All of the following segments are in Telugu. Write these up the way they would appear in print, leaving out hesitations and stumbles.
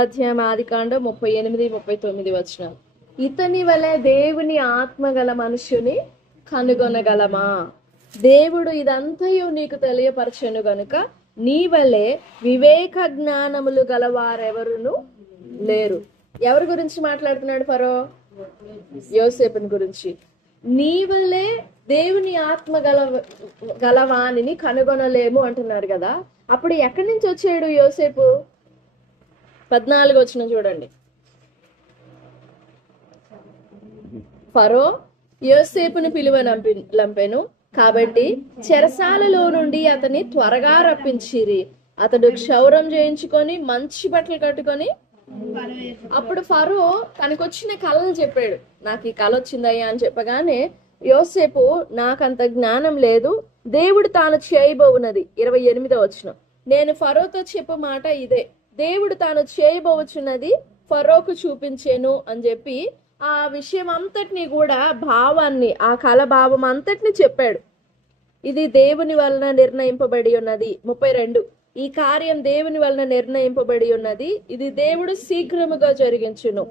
అధ్యాయం ఆదికాండం 38-39 వచనం. ఇతని వలె దేవుని ఆత్మ గల మనుష్యుని కనుగొనగలమా? దేవుడు ఇదంతయు నీకు తెలియపరచెను గనుక నీ వలె వివేక జ్ఞానములు గలవారెవరును లేరు. ఎవరి గురించి మాట్లాడుతున్నాడు ఫరో? యోసేపుని గురించి. నీ వలె దేవుని ఆత్మ గలవానిని కనుగొనలేము అంటున్నారు కదా. అప్పుడు ఎక్కడి నుంచి వచ్చాడు యోసేపు? 14 వచనం చూడండి. ఫరో యోసేపును పిలువనంపెను కాబట్టి చెరసాలలో నుండి అతన్ని త్వరగా రప్పించిరి. అతడు క్షౌరం చేయించుకొని మంచి బట్టలు కట్టుకొని, అప్పుడు ఫరో తనకొచ్చిన కళలు చెప్పాడు. నాకు ఈ కళ వచ్చిందయ్యా అని చెప్పగానే యోసేపు, నాకంత జ్ఞానం లేదు, దేవుడు తాను చేయబోవున్నది. 28వ వచనం. నేను ఫరోతో చెప్పు మాట ఇదే, దేవుడు తాను చేయబోచున్నది ఫరోకు చూపించేను అని చెప్పి ఆ విషయం అంతటిని కూడా, భావాన్ని, ఆ కళ భావం అంతటిని చెప్పాడు. ఇది దేవుని వలన నిర్ణయింపబడి ఉన్నది. 32. ఈ కార్యం దేవుని వలన నిర్ణయింపబడి ఉన్నది, ఇది దేవుడు శీఘ్రముగా జరిగించును.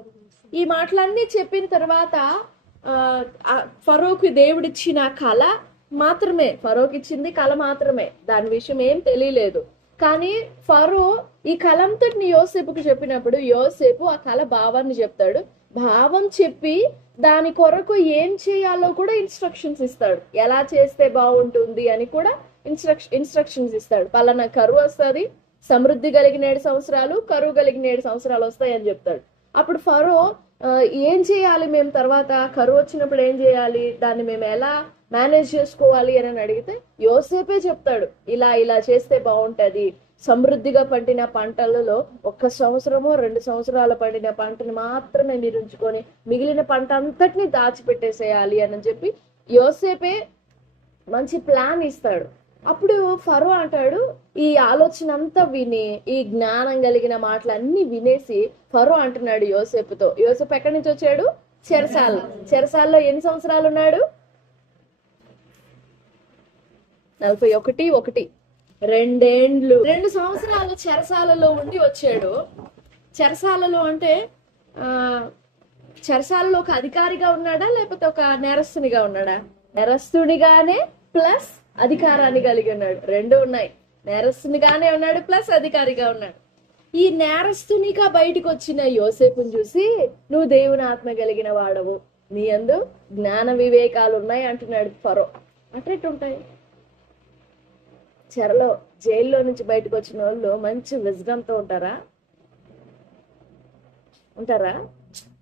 ఈ మాటలన్నీ చెప్పిన తర్వాత ఫరోకు దేవుడిచ్చిన కళ మాత్రమే, ఫరోకి ఇచ్చింది కళ మాత్రమే, దాని విషయం ఏం తెలియలేదు. కానీ ఫరో ఈ కళ అంతటిని యోసేపుకి చెప్పినప్పుడు యోసేపు ఆ కళ భావాన్ని చెప్తాడు. భావం చెప్పి దాని కొరకు ఏం చేయాలో కూడా ఇన్స్ట్రక్షన్స్ ఇస్తాడు. ఎలా చేస్తే బాగుంటుంది అని కూడా ఇన్స్ట్రక్షన్స్ ఇస్తాడు. పలానా కరువు వస్తుంది, సమృద్ధి కలిగిన 7 సంవత్సరాలు, కరువు కలిగిన 7 సంవత్సరాలు వస్తాయి అని చెప్తాడు. అప్పుడు ఫరో ఏం చేయాలి, మేము తర్వాత కరువు వచ్చినప్పుడు ఏం చేయాలి, దాన్ని మేము ఎలా మేనేజ్ చేసుకోవాలి అని అడిగితే యోసేపే చెప్తాడు. ఇలా ఇలా చేస్తే బాగుంటది, సమృద్ధిగా పండిన పంటలలో 1 సంవత్సరమో 2 సంవత్సరాలు పండిన పంటని మాత్రమే మీరు ఉంచుకొని మిగిలిన పంట అంతటిని దాచిపెట్టేసేయాలి అని చెప్పి యోసేపే మంచి ప్లాన్ ఇస్తాడు. అప్పుడు ఫరో అంటాడు, ఈ ఆలోచన అంతా విని, ఈ జ్ఞానం కలిగిన మాటలన్నీ వినేసి ఫరో అంటున్నాడు యోసేపుతో. యోసేపు ఎక్కడి నుంచి వచ్చాడు? చెరసాలలో ఎన్ని సంవత్సరాలు ఉన్నాడు? 41. 2 ఏండ్లు, 2 సంవత్సరాలు చెరసాలలో ఉండి వచ్చాడు. చెరసాలలో అంటే చెరసాలలో ఒక అధికారిగా ఉన్నాడా లేకపోతే ఒక నేరస్తునిగా ఉన్నాడా? నేరస్తునిగానే ప్లస్ అధికారాన్ని కలిగి ఉన్నాడు. 2 ఉన్నాయి. నేరస్తునిగానే ఉన్నాడు ప్లస్ అధికారిగా ఉన్నాడు. ఈ నేరస్తునిగా బయటకు వచ్చిన యోసేపుని చూసి, నువ్వు దేవుని ఆత్మ కలిగిన వాడవు, నీ యందు జ్ఞాన వివేకాలు ఉన్నాయి అంటున్నాడు ఫరో. అట్లెట్టుంటాయి? జైల్లో నుంచి బయటకు వచ్చిన వాళ్ళు మంచి విజ్డమ్తో ఉంటారా?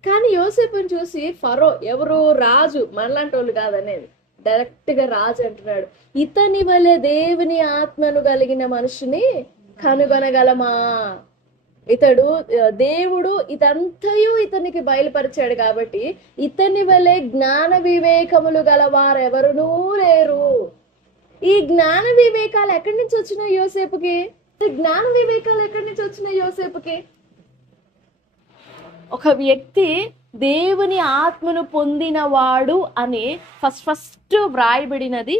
కానీ యోసేపుని చూసి ఫరో, ఎవరు? రాజు, మనలాంటి వాళ్ళు కాదనేది, డైరెక్ట్ గా రాజు అంటున్నాడు, ఇతని వలె దేవుని ఆత్మను కలిగిన మనుషుని కనుగొనగలమా? దేవుడు ఇదంతయు ఇతనికి బయలుపరిచాడు కాబట్టి ఇతని వలె జ్ఞాన వివేకములు గలవారెవరునూ లేరు. ఈ జ్ఞాన వివేకాలు ఎక్కడి నుంచి వచ్చినాయి యోసేపుకి? ఒక వ్యక్తి దేవుని ఆత్మను పొందినవాడు అని ఫస్ట్ వ్రాయబడినది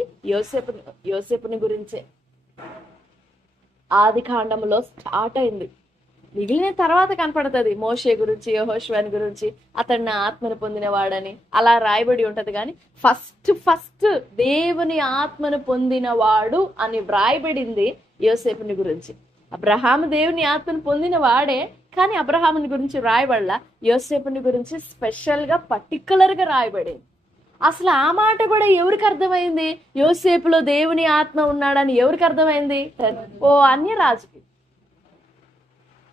యోసేపుని గురించే. ఆది కాండంలో స్టార్ట్ అయింది. మిగిలిన తర్వాత కనపడుతుంది మోషే గురించి, యెహోషువని గురించి, అతన్ని ఆత్మను పొందినవాడని అలా రాయబడి ఉంటది. కానీ ఫస్ట్ దేవుని ఆత్మను పొందినవాడు అని వ్రాయబడింది యోసేపుని గురించి. అబ్రహాము దేవుని ఆత్మను పొందిన వాడే, కానీ అబ్రహాముని గురించి రాయబడలా, యోసేపుని గురించి స్పెషల్ గా పర్టికులర్ గా రాయబడింది. అసలు ఆ మాట కూడా ఎవరికి అర్థమైంది? యోసేపులో దేవుని ఆత్మ ఉన్నాడని ఎవరికి అర్థమైంది? ఓ అన్యరాజుకి.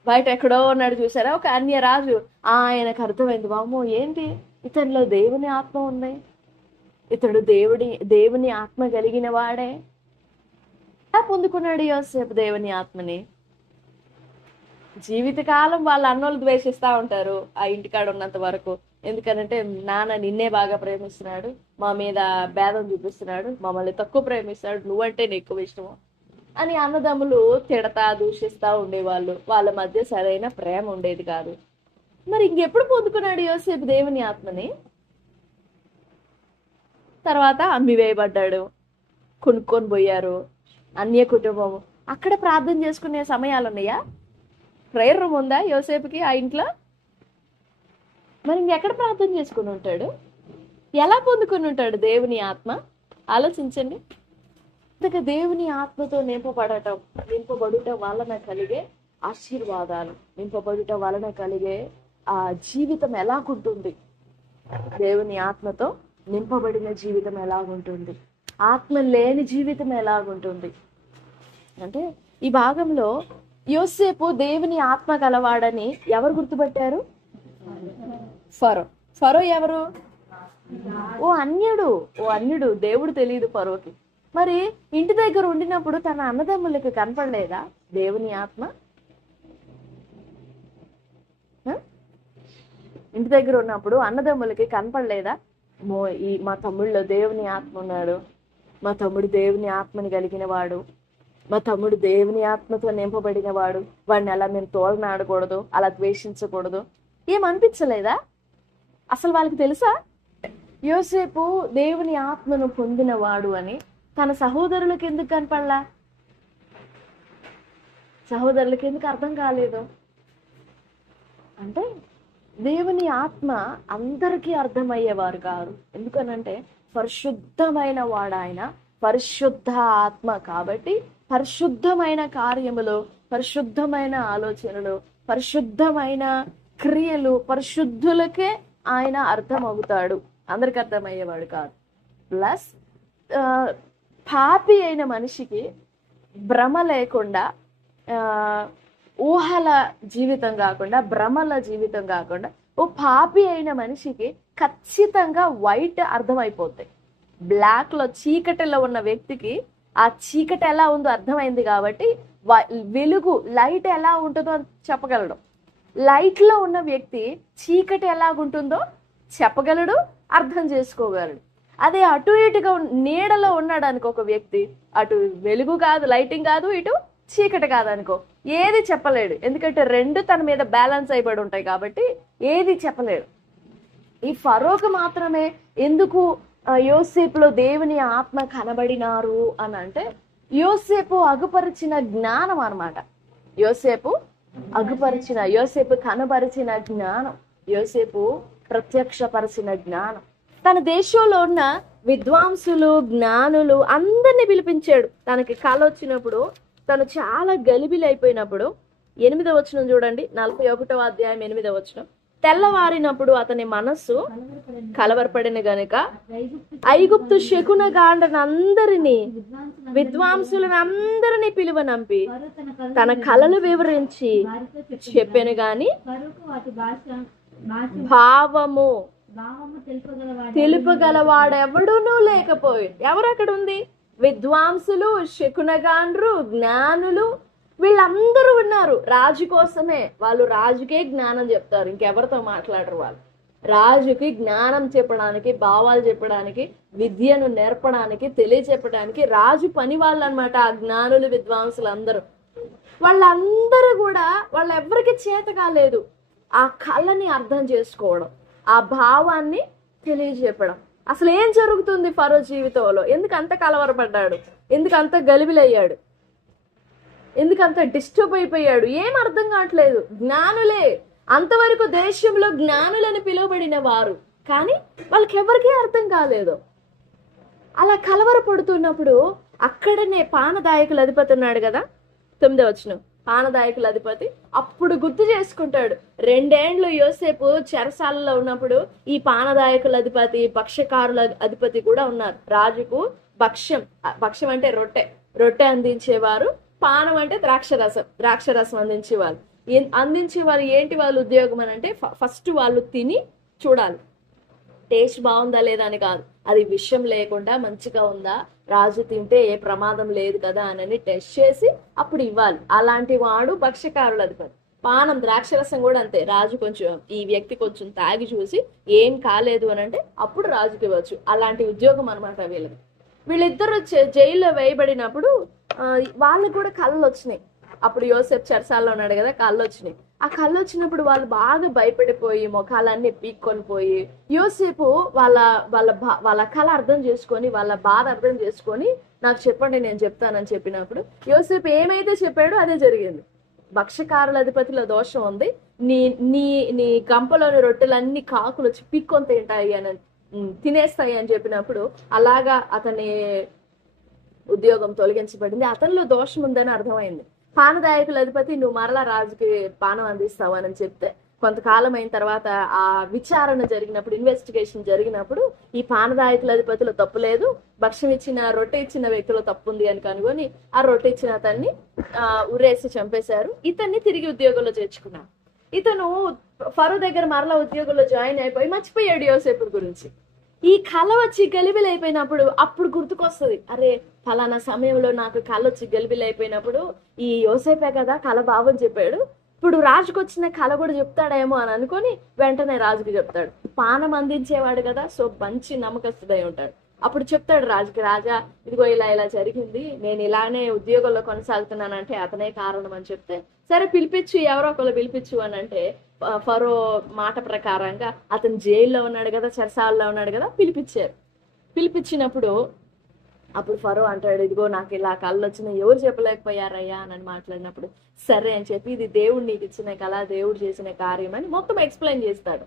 బయట ఎక్కడో ఉన్నాడు చూసారా, ఒక అన్యరాజు, ఆయనకు అర్థమైంది, వామ్మో ఏంటి ఇతనిలో దేవుని ఆత్మ ఉంది, ఇతడు దేవుని ఆత్మ కలిగిన వాడే. పొందుకున్నాడు యోసేపు దేవుని ఆత్మని. జీవితకాలం వాళ్ళ అన్నోళ్ళు ద్వేషిస్తా ఉంటారు ఆ ఇంటికాడ ఉన్నంత వరకు. ఎందుకనంటే నాన్న నిన్నే బాగా ప్రేమిస్తున్నాడు, మా మీద భేదం చూపిస్తున్నాడు, మమ్మల్ని తక్కువ ప్రేమిస్తాడు, నువ్వంటే నీకు ఎక్కువ ఇష్టము అని అన్నదమ్ములు తిడతా దూషిస్తా ఉండేవాళ్ళు. వాళ్ళ మధ్య సరైన ప్రేమ ఉండేది కాదు. మరి ఇంకెప్పుడు పొందుకున్నాడు యోసేపు దేవుని ఆత్మని? తర్వాత అమ్మివేయబడ్డాడు, కొనుక్కొని పోయారు, అన్య కుటుంబం. అక్కడ ప్రార్థన చేసుకునే సమయాలు ఉన్నాయా? ప్రేయర్ రూమ్ ఉందా యోసేపుకి ఆ ఇంట్లో? మరి ఇంకెక్కడ ప్రార్థన చేసుకుని ఉంటాడు? ఎలా పొందుకుని ఉంటాడు దేవుని ఆత్మ? ఆలోచించండి. ఇంతగా దేవుని ఆత్మతో నింపబడుట వలన కలిగే ఆశీర్వాదాలు, నింపబడుట వలన కలిగే ఆ జీవితం ఎలాగుంటుంది? దేవుని ఆత్మతో నింపబడిన జీవితం ఎలాగుంటుంది? ఆత్మ లేని జీవితం ఎలాగుంటుంది అంటే, ఈ భాగంలో యోసేపు దేవుని ఆత్మ గలవాడని ఎవరు గుర్తుపట్టారు? ఫరో ఎవరు? ఓ అన్యుడు. దేవుడు తెలియదు ఫరోకి. మరి ఇంటి దగ్గర ఉండినప్పుడు తన అన్నదమ్ములకు కనపడలేదా దేవుని ఆత్మ? ఇంటి దగ్గర ఉన్నప్పుడు అన్నదమ్ములకి కనపడలేదా? మా తమ్ముళ్ళలో దేవుని ఆత్మ ఉన్నాడు, మా తమ్ముడు దేవుని ఆత్మని కలిగిన వాడు, మా తమ్ముడు దేవుని ఆత్మతో నింపబడిన వాడు, వాడిని అలా మేము తోలనాడకూడదు, అలా ద్వేషించకూడదు, ఏమనిపించలేదా? అసలు వాళ్ళకి తెలుసా యోసేపు దేవుని ఆత్మను పొందినవాడు అని? తన సహోదరులకు ఎందుకు కనపడలా? సహోదరులకు ఎందుకు అర్థం కాలేదు అంటే, దేవుని ఆత్మ అందరికీ అర్థమయ్యేవారు కాదు. ఎందుకనంటే పరిశుద్ధమైన వాడు ఆయన, పరిశుద్ధ ఆత్మ. కాబట్టి పరిశుద్ధమైన కార్యములు, పరిశుద్ధమైన ఆలోచనలు, పరిశుద్ధమైన క్రియలు పరిశుద్ధులకే ఆయన అర్థం అవుతాడు, అందరికి అర్థమయ్యేవాడు కాదు. ప్లస్ పాపి అయిన మనిషికి భ్రమ లేకుండా, ఊహల జీవితం కాకుండా, భ్రమల జీవితం కాకుండా, ఓ పాపి అయిన మనిషికి ఖచ్చితంగా వైట్ అర్థమైపోతాయి. బ్లాక్ లో చీకటిలో ఉన్న వ్యక్తికి ఆ చీకటి ఎలా ఉందో అర్థమైంది కాబట్టి వెలుగు, లైట్ ఎలా ఉంటుందో అని చెప్పగలడు. లైట్ లో ఉన్న వ్యక్తి చీకటి ఎలాగుంటుందో చెప్పగలడు, అర్థం చేసుకోగలడు. అదే అటు ఇటుగా నీడలో ఉన్నాడు అనుకో ఒక వ్యక్తి, అటు వెలుగు కాదు, లైటింగ్ కాదు, ఇటు చీకటి కాదనుకో, ఏది చెప్పలేడు. ఎందుకంటే రెండు తన మీద బ్యాలెన్స్ అయిపడి ఉంటాయి కాబట్టి ఏది చెప్పలేడు. ఈ ఫరోకు మాత్రమే ఎందుకు యోసేపులో దేవుని ఆత్మ కనబడినారు అని అంటే, యోసేపు అగుపరిచిన జ్ఞానం అన్నమాట. యోసేపు కనబరిచిన జ్ఞానం, యోసేపు ప్రత్యక్షపరిచిన జ్ఞానం. తన దేశంలో ఉన్న విద్వాంసులు, జ్ఞానులు అందరినీ పిలిపించాడు. తనకి కళ వచ్చినప్పుడు, తను చాలా గలిబిలి అయిపోయినప్పుడు, 8వ వచనం చూడండి, 41వ అధ్యాయం 8వ వచనం. తెల్లవారినప్పుడు అతని మనస్సు కలవరపడిన గనుక ఐగుప్తు శకునగాండనందరినీ, విద్వాంసులను అందరినీ పిలువనంపి తన కళలు వివరించి చెప్పాను గాని భావము తెలుపగలవాడెవడునూ లేకపోయి. ఎవరు అక్కడ ఉంది? విద్వాంసులు, శకునగాండ్రు, జ్ఞానులు, వీళ్ళందరూ ఉన్నారు. రాజు కోసమే, వాళ్ళు రాజుకే జ్ఞానం చెప్తారు, ఇంకెవరితో మాట్లాడరు. వాళ్ళు రాజుకి జ్ఞానం చెప్పడానికి, భావాలు చెప్పడానికి, విద్యను నేర్పడానికి, తెలియచెప్పడానికి రాజు పని వాళ్ళు అనమాట. ఆ జ్ఞానులు, విద్వాంసులు అందరూ, వాళ్ళందరూ కూడా వాళ్ళెవ్వరికి చేత కాలేదు ఆ కళని అర్థం చేసుకోవడం, ఆ భావాన్ని తెలియజెప్పడం. అసలు ఏం జరుగుతుంది ఫరో జీవితంలో? ఎందుకు అంత కలవరపడ్డాడు? ఎందుకు అంత గలిబిలయ్యాడు? ఎందుకు అంత డిస్టర్బ్ అయిపోయాడు? ఏం అర్థం కావట్లేదు. జ్ఞానులే, అంతవరకు దేశంలో జ్ఞానులని పిలువబడిన వారు, కానీ వాళ్ళకి ఎవరికీ అర్థం కాలేదు. అలా కలవరపడుతున్నప్పుడు అక్కడనే పానదాయకుల అధిపతి ఉన్నాడు కదా, 9వ వచనం. పానదాయకుల అధిపతి అప్పుడు గుర్తు చేసుకుంటాడు, 2 ఏండ్లు యోసేపు చెరసాలలో ఉన్నప్పుడు ఈ పానదాయకుల అధిపతి, భక్ష్యకారుల అధిపతి కూడా ఉన్నారు. రాజుకు భక్ష్యం అంటే రొట్టె అందించేవారు, పానం అంటే ద్రాక్షరసం అందించేవారు. ఏంటి వాళ్ళ ఉద్యోగం అని అంటే, ఫస్ట్ వాళ్ళు తిని చూడాలి, టేస్ట్ బాగుందా లేదా అని కాదు, అది విషం లేకుండా మంచిగా ఉందా, రాజు తింటే ఏ ప్రమాదం లేదు కదా అని టెస్ట్ చేసి అప్పుడు ఇవ్వాలి. అలాంటి వాడు భక్ష్యకారుల అధిపతి. పానం, ద్రాక్షరసం కూడా అంతే. రాజు కొంచెం, ఈ వ్యక్తి కొంచెం తాగి చూసి ఏం కాలేదు అని అంటే అప్పుడు రాజుకి ఇవ్వచ్చు. అలాంటి ఉద్యోగం అనమాట వీళ్ళకి. వీళ్ళిద్దరు జైల్లో వేయబడినప్పుడు వాళ్ళకు కూడా కళ్ళు వచ్చినాయి. అప్పుడు యోసేపు చెరసాల్లో ఉన్నాడు కదా, కళ్ళు వచ్చినాయి. ఆ కళ్ళు వచ్చినప్పుడు వాళ్ళు బాగా భయపడిపోయి ముఖాలన్నీ పీక్కొని పోయి యోసేపు వాళ్ళ వాళ్ళ కళ అర్థం చేసుకొని వాళ్ళ బాధ అర్థం చేసుకొని నాకు చెప్పండి నేను చెప్తానని చెప్పినప్పుడు యోసేపు ఏమైతే చెప్పాడో అదే జరిగింది. భక్ష్యకారుల అధిపతిలో దోషం ఉంది, నీ నీ నీ గంపలోని రొట్టెలన్నీ కాకులు వచ్చి పీక్కొని తింటాయి అని తినేస్తాయి అని చెప్పినప్పుడు అలాగా అతని ఉద్యోగం తొలగించబడింది. అతనిలో దోషం ఉందని అర్థమైంది. పానదాయకుల అధిపతి నువ్వు మరలా రాజుకి పానం అందిస్తావు అని చెప్తే కొంతకాలం అయిన తర్వాత ఆ విచారణ జరిగినప్పుడు ఇన్వెస్టిగేషన్ జరిగినప్పుడు ఈ పానదాయకుల అధిపతిలో తప్పు లేదు, భక్ష్యం ఇచ్చిన రొట్టె ఇచ్చిన వ్యక్తిలో తప్పు ఉంది అని కనుగొని ఆ రొట్టె ఇచ్చిన అతన్ని ఉరేసి చంపేశారు. ఇతన్ని తిరిగి ఉద్యోగంలో చేర్చుకున్నాడు. ఇతను ఫరో దగ్గర మరలా ఉద్యోగంలో జాయిన్ అయిపోయి మర్చిపోయాడు యోసేపు గురించి. ఈ కళ వచ్చి గలిబిలైపోయినప్పుడు అప్పుడు గుర్తుకొస్తుంది, అరే ఫలానా సమయంలో నాకు కళ వచ్చి గలిబిలైపోయినప్పుడు ఈ యోసేపే కదా కళ బావని చెప్పాడు, ఇప్పుడు రాజుకు వచ్చిన కళ కూడా చెప్తాడేమో అని అనుకొని వెంటనే రాజుకి చెప్తాడు. పానం అందించేవాడు కదా, సో మంచి నమ్మకస్తుడై ఉంటాడు. అప్పుడు చెప్తాడు రాజుకి, రాజా ఇదిగో ఇలా ఇలా జరిగింది, నేను ఇలానే ఉద్యోగంలో కొనసాగుతున్నానంటే అతనే కారణం అని చెప్తే సరే పిలిపించు, ఎవరో ఒకరు పిలిపించు అని అంటే ఫరో మాట ప్రకారంగా అతను జైల్లో ఉన్నాడు కదా, చెరసాలలో ఉన్నాడు కదా, పిలిపించారు. పిలిపించినప్పుడు అప్పుడు ఫరో అంటాడు, ఇదిగో నాకు ఇలా కళ్ళు వచ్చిన ఎవరు చెప్పలేకపోయారయ్యా అని మాట్లాడినప్పుడు సరే అని చెప్పి ఇది దేవుడు నీకు ఇచ్చిన కళ, దేవుడు చేసిన కార్యం అని మొత్తం ఎక్స్ప్లెయిన్ చేస్తాడు.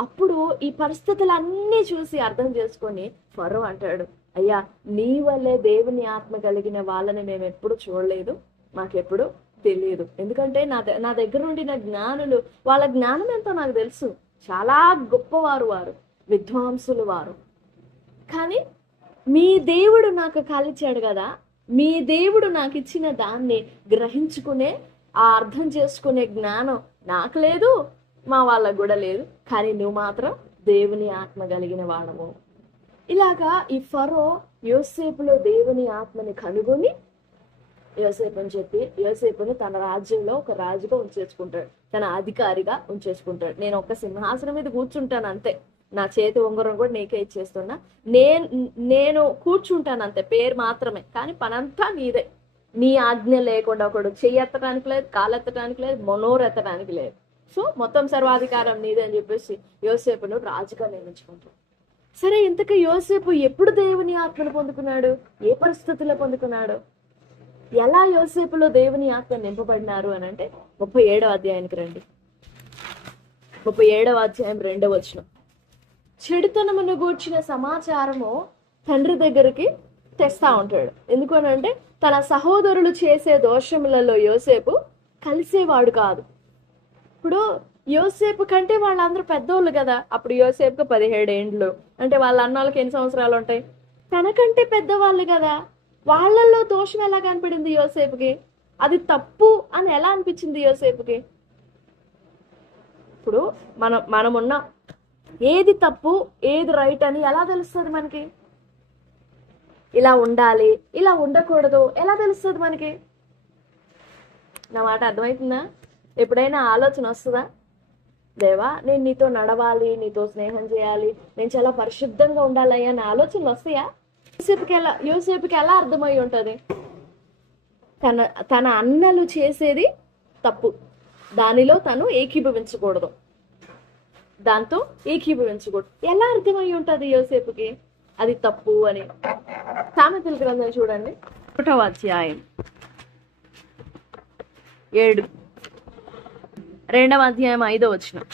అప్పుడు ఈ పరిస్థితులన్నీ చూసి అర్థం చేసుకొని ఫరో అంటాడు, అయ్యా నీ వల్లే దేవుని ఆత్మ కలిగిన వాళ్ళని మేము ఎప్పుడు చూడలేదు, మాకెప్పుడు తెలియదు. ఎందుకంటే నా దగ్గర ఉండిన జ్ఞానులు, వాళ్ళ జ్ఞానం ఎంతో నాకు తెలుసు, చాలా గొప్పవారు, వారు విద్వాంసులు వారు. కానీ మీ దేవుడు నాకు కాలిచ్చాడు కదా, మీ దేవుడు నాకు ఇచ్చిన దాన్ని గ్రహించుకునే ఆ అర్థం చేసుకునే జ్ఞానం నాకు లేదు, మా వాళ్ళకు కూడా లేదు. కానీ నువ్వు మాత్రం దేవుని ఆత్మ కలిగిన వాడము. ఇలాగా ఈ ఫరో యోసేపులో దేవుని ఆత్మని కనుగొని యోసేపు అని చెప్పి యోసేపుని తన రాజ్యంలో ఒక రాజుగా ఉంచేసుకుంటాడు, తన అధికారిగా ఉంచేసుకుంటాడు. నేను ఒక సింహాసనం మీద కూర్చుంటాను అంతే, నా చేతి ఉంగరం కూడా నీకే ఇచ్చేస్తున్నా, నేను కూర్చుంటాను అంతే, పేరు మాత్రమే, కానీ పనంతా నీదే. నీ ఆజ్ఞ లేకుండా ఒకడు చెయ్యెత్తడానికి లేదు, కాలెత్తడానికి లేదు, మొనోరెత్తడానికి లేదు. సో మొత్తం సర్వాధికారం నీదే అని చెప్పేసి యోసేపును రాజుగా నియమించుకుంటాడు. సరే ఇంతకు యోసేపు ఎప్పుడు దేవుని ఆత్మను పొందుకున్నాడు, ఏ పరిస్థితుల్లో పొందుకున్నాడు, ఎలా యోసేపులో దేవుని ఆత్మ నింపబడినారు అని అంటే 37వ అధ్యాయానికి రండి. 37వ అధ్యాయం 2వ వచనం. చెడుతనమును గూర్చిన సమాచారము తండ్రి దగ్గరికి తెస్తా ఉంటాడు. ఎందుకు అని అంటే తన సహోదరులు చేసే దోషములలో యోసేపు కలిసేవాడు కాదు. ఇప్పుడు యోసేపు కంటే వాళ్ళందరూ పెద్దోళ్ళు కదా, అప్పుడు యోసేపుకు 17 ఏండ్లు, అంటే వాళ్ళ అన్నోళ్ళకి ఎన్ని సంవత్సరాలు ఉంటాయి, తనకంటే పెద్దవాళ్ళు కదా, వాళ్ళల్లో దోషం ఎలా కనపడింది యోసేపుకి, అది తప్పు అని ఎలా అనిపించింది యోసేపుకి. ఇప్పుడు మనమున్న ఏది తప్పు ఏది రైట్ అని ఎలా తెలుస్తుంది మనకి, ఇలా ఉండాలి ఇలా ఉండకూడదు ఎలా తెలుస్తుంది మనకి. నా మాట అర్థమవుతుందా? ఎప్పుడైనా ఆలోచన వస్తుందా, దేవా నేను నీతో నడవాలి, నీతో స్నేహం చేయాలి, నేను చాలా పరిశుద్ధంగా ఉండాలి అన్న ఆలోచనలు వస్తాయా? యోసేపుకి ఎలా అర్థమై ఉంటది, తన అన్నలు చేసేది తప్పు, దానిలో తను ఏకీభవించకూడదు, దాంతో ఏకీభవించకూడదు. ఎలా అర్థమై ఉంటది యోసేపుకి అది తప్పు అని? సామెతల గ్రంథం చూడండి, 1వ అధ్యాయం 7, 2వ అధ్యాయం 5వ వచనం.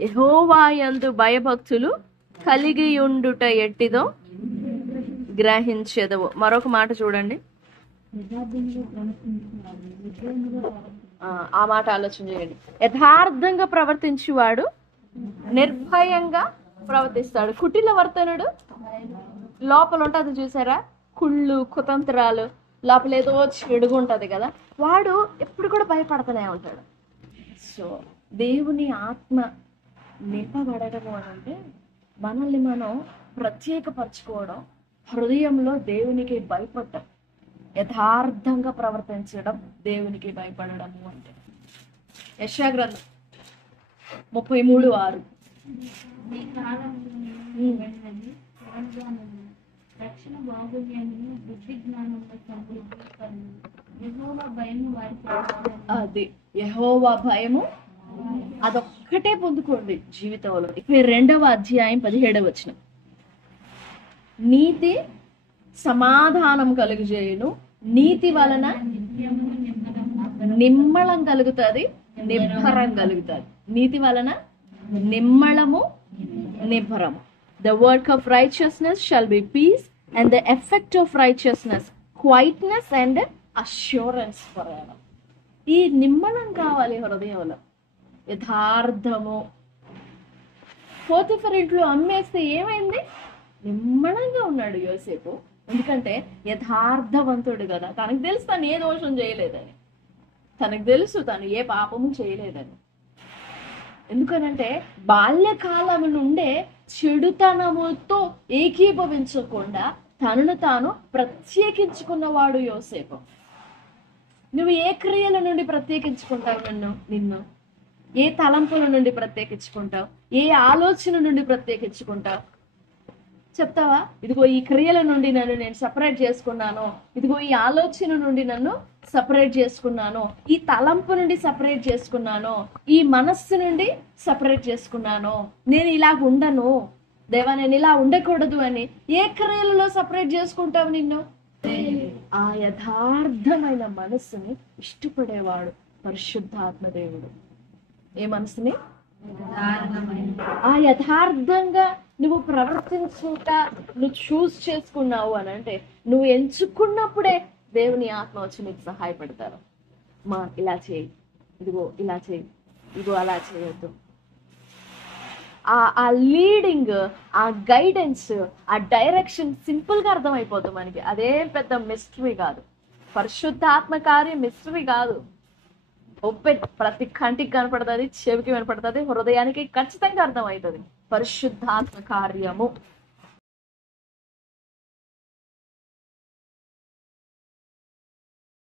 యెహోవా యందు భయభక్తులు కలిగి ఉండుట ఎట్టిదో గ్రహించెదవు. మరొక మాట చూడండి, ఆ మాట ఆలోచన చేయండి. యథార్థంగా ప్రవర్తించేవాడు నిర్భయంగా ప్రవర్తిస్తాడు. కుటిల వర్తనుడు లోపల ఉంటుంది చూసారా, కుళ్ళు కుతంత్రాలు, లోపల ఏదో చెడుగుంటది కదా, వాడు ఎప్పుడు కూడా భయపడుతూనే ఉంటాడు. సో దేవుని ఆత్మ నింపబడటము అని అంటే మనల్ని మనం ప్రత్యేకపరచుకోవడం, హృదయంలో దేవునికి భయపడటం, యథార్థంగా ప్రవర్తించడం, దేవునికి భయపడము అంటే. యెషయా గ్రంథం 33:6. రక్షణ బాహుళ్యమును బుద్ధి జ్ఞానంలో సమృద్ధి కలుగు. యెహోవా భయము వారికి ఆహారము. అది యెహోవా భయము అదొక్కటే పొందుకోండి జీవితంలో. 22వ అధ్యాయం 17వ వచనం. నీతి సమాధానం కలుగజేయును, నీతి వలన నిత్యము నిమ్మళం కలుగుతుంది, నిబ్బరం కలుగుతుంది. నీతి వలన నిమ్మళము, నిబ్బరము. The work of righteousness shall be peace, and the effect of righteousness quietness and assurance forever. ఈ నిమ్మళం కావాలి హృదయంలో, యథార్థము. పోతిఫర్ ఇంట్లో అమ్మేస్తే ఏమైంది? నిమ్మళంగా ఉన్నాడు యోసేపు. ఎందుకంటే యథార్థవంతుడు కదా. తనకు తెలుసు తను ఏ దోషం చేయలేదని, తనకు తెలుసు తను ఏ పాపము చేయలేదని. ఎందుకనంటే బాల్యకాలం నుండే చెడుతనముతో ఏకీభవించకుండా తనను తాను ప్రత్యేకించుకున్నవాడు యోసేపు. నువ్వు ఏ క్రియల నుండి ప్రత్యేకించుకుంటావు? నిన్ను ఏ తలంపుల నుండి ప్రత్యేకించుకుంటావు? ఏ ఆలోచన నుండి ప్రత్యేకించుకుంటావు? చెప్తావా? ఇదిగో ఈ క్రియల నుండి నన్ను నేను సపరేట్ చేసుకున్నాను, ఇదిగో ఈ ఆలోచన నుండి నన్ను సపరేట్ చేసుకున్నాను, ఈ తలంపు నుండి సపరేట్ చేసుకున్నాను, ఈ మనస్సు నుండి సపరేట్ చేసుకున్నాను, నేను ఇలాగ ఉండను దేవా, నేను ఇలా ఉండకూడదు అని ఏ క్రియలలో సపరేట్ చేసుకుంటావు నిన్ను? ఆ యథార్థమైన మనస్సుని ఇష్టపడేవాడు పరిశుద్ధాత్మ దేవుడు. ఏ మనసుని? ఆ యథార్థంగా నువ్వు ప్రవర్తించుట నువ్వు చూస్ చేసుకున్నావు అని అంటే, నువ్వు ఎంచుకున్నప్పుడే దేవుని ఆత్మ వచ్చి నీకు సహాయపడతారు. మా ఇలా చేయి, ఇదిగో ఇలా చేయి, ఇదిగో అలా చేయొద్దు. ఆ లీడింగ్, ఆ గైడెన్స్, ఆ డైరెక్షన్ సింపుల్ గా అర్థమైపోతుంది మనకి. అదేం పెద్ద మిస్టరీ కాదు. పరిశుద్ధాత్మ కార్యం మిస్టరీ కాదు. ప్రతి కంటికి కనపడుతుంది, చెవికి వినపడుతుంది, హృదయానికి ఖచ్చితంగా అర్థమవుతుంది పరిశుద్ధాత్మ కార్యము.